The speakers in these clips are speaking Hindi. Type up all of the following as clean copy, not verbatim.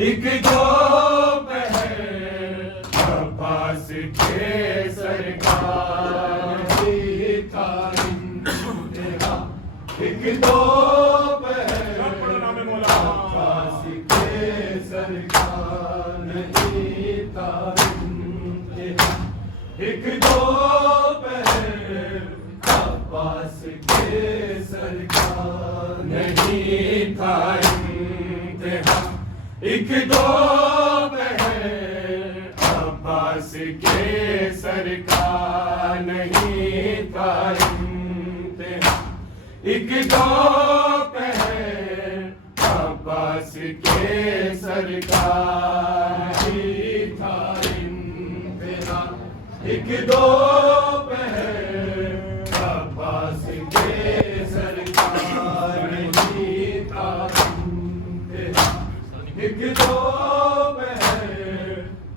एक दो पहर अब्बास के सरकार ही था इंतहा। एक दो पहर अब्बास के सरकार नहीं था इंतहा। एक दो पहर अब्बास के सरकार नहीं था इंतहा। एक दो पहर अब्बास के सरकार नहीं था इंतहा। एक दो पहर अब्बास के सरकार ही था इंतहा। एक दो पहर अब्बास के सरकार नहीं था इंतहा। एक दो पहर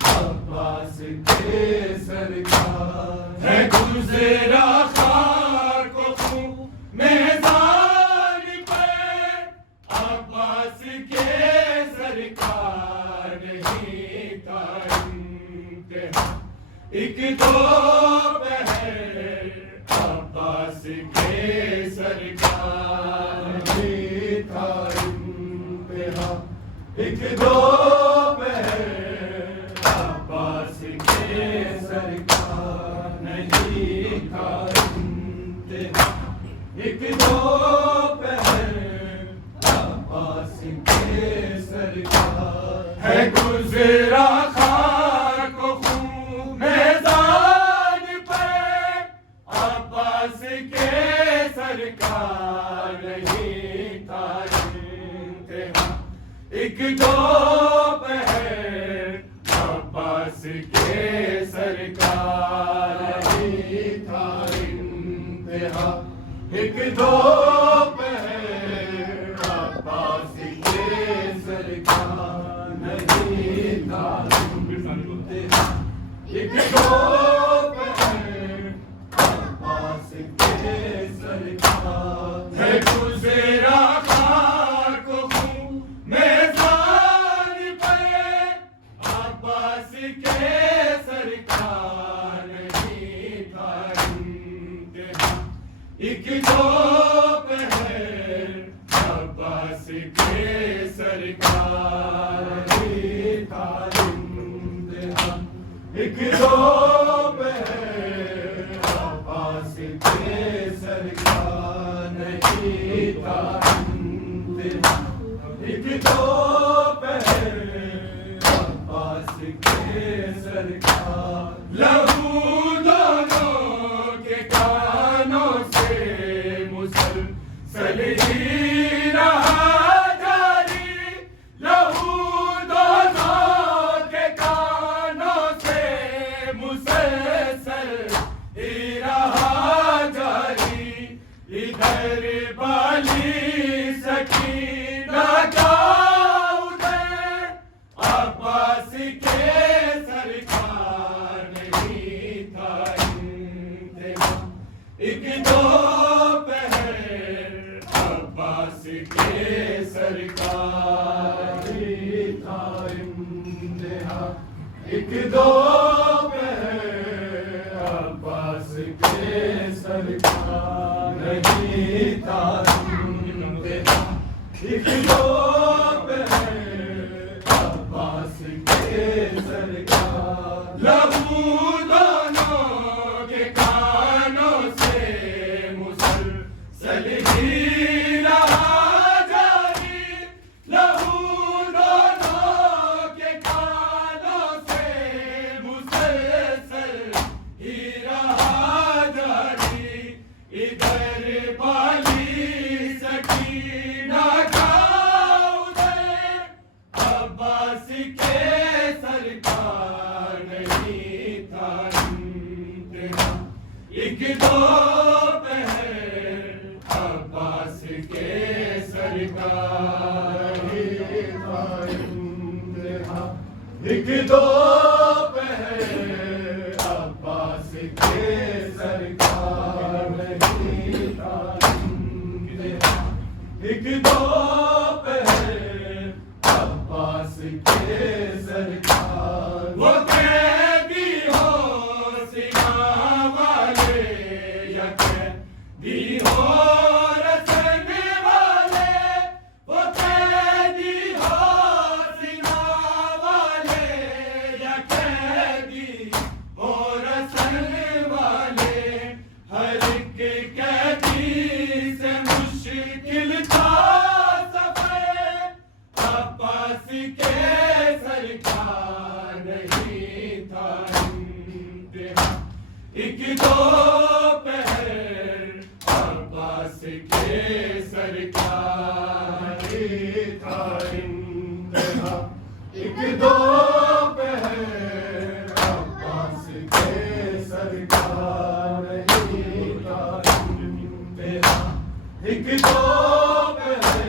अब्बास के सरकार है गुज़रा खार को खून मैदान पे। अब्बास के सरकार नहीं था इंतहा। एक दो पहर अब्बास के सरकार नहीं था इंतहा। एक दो पहर अब्बास के सरकार नहीं था इंतहा। एक दो पहर अब्बास के सरकार है गुज़रा खार को खून मैदान पे। अब्बास के सरकार नहीं था इंतहा। एक दो पहर अब्बास के सरकार नहीं था इंतहा। एक दो पहर अब्बास के सरकार नहीं था इंतहा। एक दो पहर अब्बास के सरकार है गुज़रा खार को खून मैदान पे। अब्बास के सरकार नहीं था इंतहा। एक दो पहर अब्बास के सरकार नहीं था इंतहा। एक दो पहर अब्बास के सरकार नहीं था इंतहा। एक दो पहर अब्बास के सरकार लहू दोनों के कानों से मुसलसल ही रहा जारी। लहू दोनों के कानों से मुसलसल ही रहा जारी। इधर बाली सकीना का उदय अब्बास के सरकार नहीं था इंतहा। एक दो पहर अब्बास के सरकार नहीं था इंतहा। एक दो पहर अब्बास के सरकार नहीं था इंतहा। एक दो पहर अब्बास के सरकार लहू दोनों के कानों से मुसलसल ही रहा जारी। लहू दोनों के कानों से मुसलसल ही रहा जारी। इधर बाली सकीना का उदय अब्बास के सरकार नहीं था इंतहा। एक दो पहर अब्बास के सरकार नहीं था इंतहा। एक दो पहर अब्बास के सरकार नहीं था इंतहा। एक दो पहर अब्बास के सरकार। वो कैदी हो सीमा वाले या कैदी हो रचने वाले, वो कैदी हो सीमा वाले या कैदी हो रचने वाले, हर एक कैदी से मुश्किल था सफर, अब्बास के सरकार नहीं था इंतहा। एक दो पहर अब्बास के सरकार नहीं था इंतहा। एक दो पहर अब्बास के सरकार नहीं था इंतहा। एक दो पहर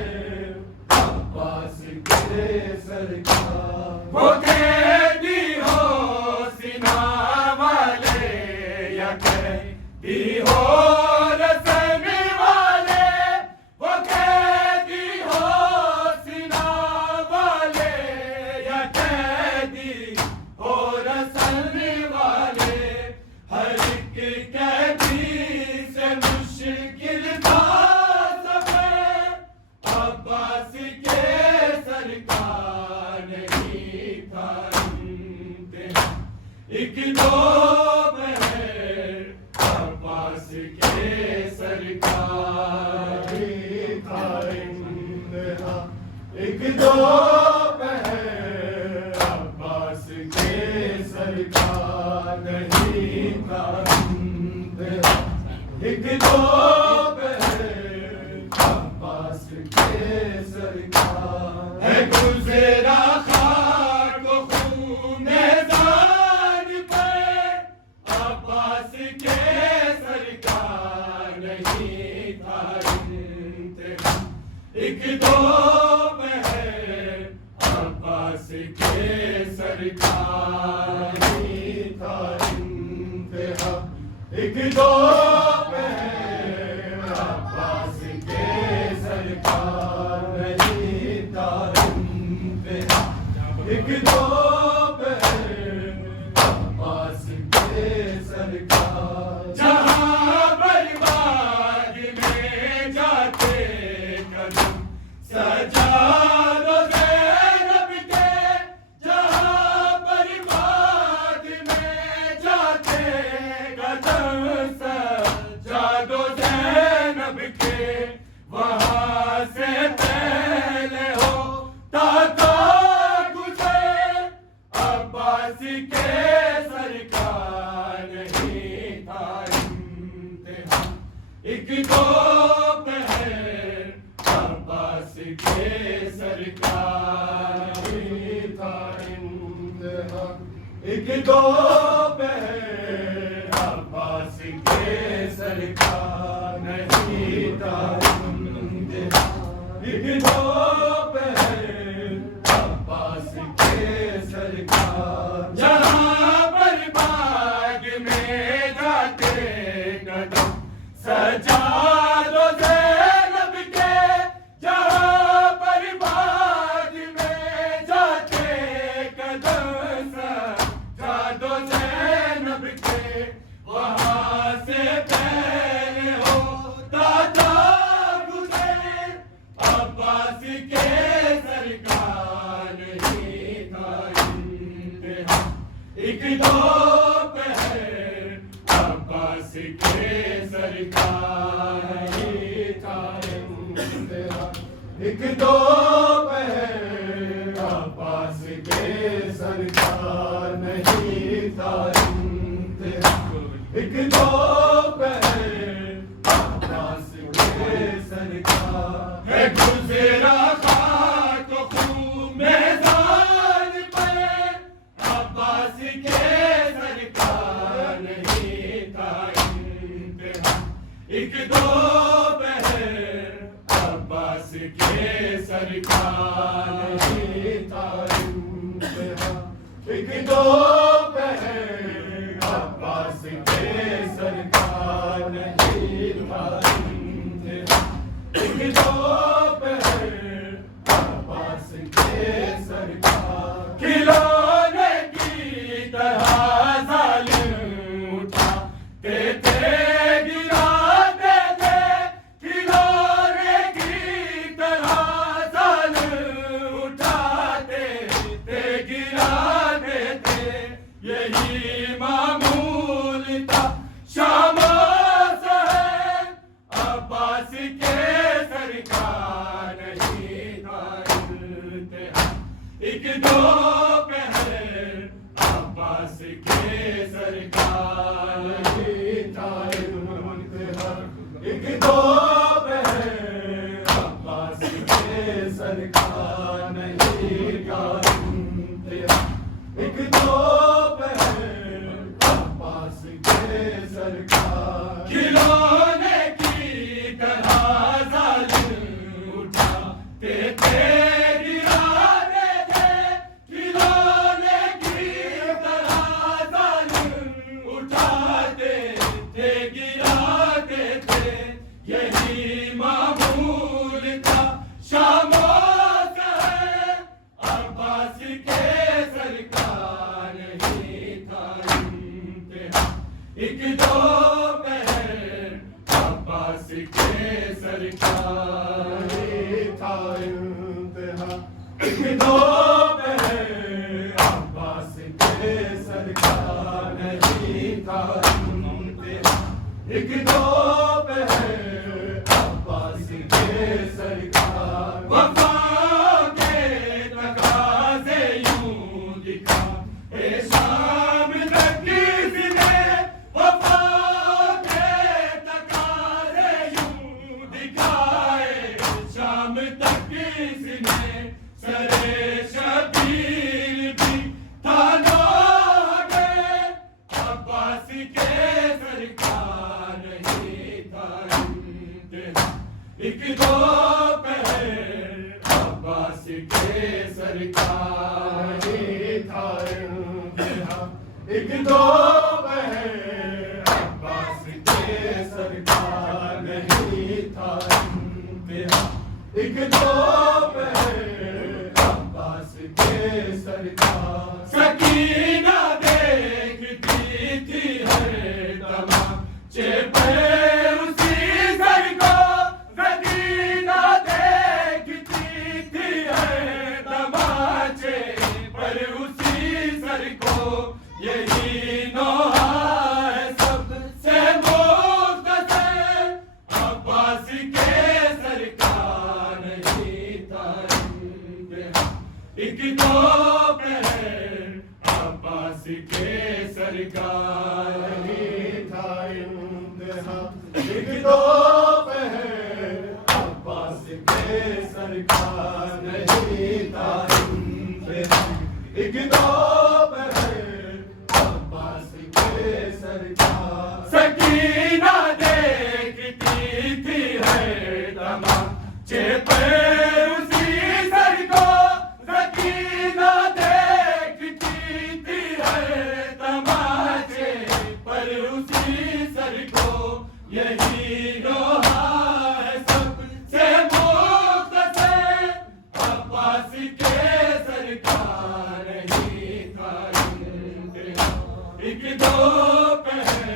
अब्बास के सरकार। वो कैदी हो सीना वाले या कैदी हो रचने वाले, वो कैदी हो सीना वाले या कैदी हो रचने वाले, हर एक कैदी से मुश्किल था सफर, अब्बास के सरकार नहीं था इंतहा। एक दो पहर अब्बास के सरकार नहीं था इंतहा। एक दो पहर अब्बास के सरकार नहीं था इंतहा। एक दो पहर अब्बास के सरकार। है गुज़रा खाक खूने ज़ान पर, अब्बास के सरकार नहीं था इंतहा। एक दो पहर अब्बास के सरकार नहीं था इंतहा। एक दो पहर अब्बास के सरकार नहीं था इंतहा। एक दो पहर अब्बास के सरकार। जहाँ बर्बाद में जाते कदम सजादो ज़ैनब के, जहाँ बर्बाद में जाते कदम सजादो ज़ैनब के, वहाँ से पहले होता तो गुज़र, अब्बास के सरकार नहीं था इंतहा। एक दो पहर अब्बास के सरकार नहीं था इंतहा। एक दो पहर अब्बास के सरकार नहीं था इंतहा। एक दो पहर अब्बास के सरकार। जहाँ बर्बाद में जाते कदम सजादो ज़ैनब के, जहाँ बर्बाद में जाते कदम सजादो ज़ैनब के, वहाँ से पहले होता था गुज़र, अब्बास के सरकार नहीं था इंतहा। एक दो पहर अब्बास के सरकार नहीं था इंतहा। एक दो पहर अब्बास के सरकार नहीं था इंतहा। एक दो पहर अब्बास के सरकार। है गुज़रा खाक खूने ज़ान पर, अब्बास के सरकार नहीं था इंतहा। एक दो पहर अब्बास के सरकार नहीं था इंतहा। एक दो पहर अब्बास के सरकार नहीं था इंतहा। एक दो पहर अब्बास के सरकार एक दो पहर अब्बास के सरकार नहीं था इंतहा एक दो पहर अब्बास के सरकार नहीं था इंतहा एक दो पहर अब्बास के सरकार खिलौने की तरह जालिम उठाते थे गिराते थे खिलौने की तरह जालिम उठाते थे गिराते थे यही मामूल था शामों का है अब्बास के सरकार नहीं था इंतहा एक दो पहर अब्बास के सरकार नहीं था इंतहा एक दो पहर अब्बास के सरकार नहीं था इंतहा एक दो पहर अब्बास के सरकार वफा के तकाज़े यूं दिखा ए शाम तक किसने वफा के तकाज़े यूं दिखाए शाम तक किसने सरे शबीर भी था गए अब्बास के सरकार नहीं था इंतहा एक दो पहर अब्बास के सरकार नहीं था इंतहा एक दो पहर अब्बास के सरकार नहीं था इंतहा एक दो पहर अब्बास के सरकार सकीना देखती थी हर तमाचे पर उसी सर को सकीना देखती थी हर तमाचे पर उसी सर को यही नौहा है सबसे मुख्तसर अब्बास के सरकार नहीं था इंतहा एक दो पहर अब्बास के सरकार नहीं था इंतहा एक दो पहर अब्बास के सरकार नहीं था इंतहा एक दो पहर अब्बास के सरकार सकीना देखती थी हर तमाचे पर उसी सर को सकीना देखती थी हर तमाचे पर उसी सर को यही नौहा है सबसे मुख्तसर अब्बास के सरकार नहीं था इंतहा एक दो पहर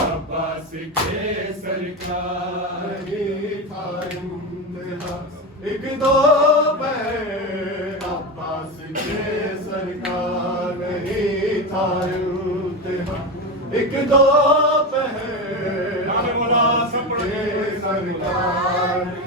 अब्बास के सरकार नहीं था इंतहा एक दो पहर अब्बास के सरकार नहीं था इंतहा एक दो पहर अब्बास के सरकार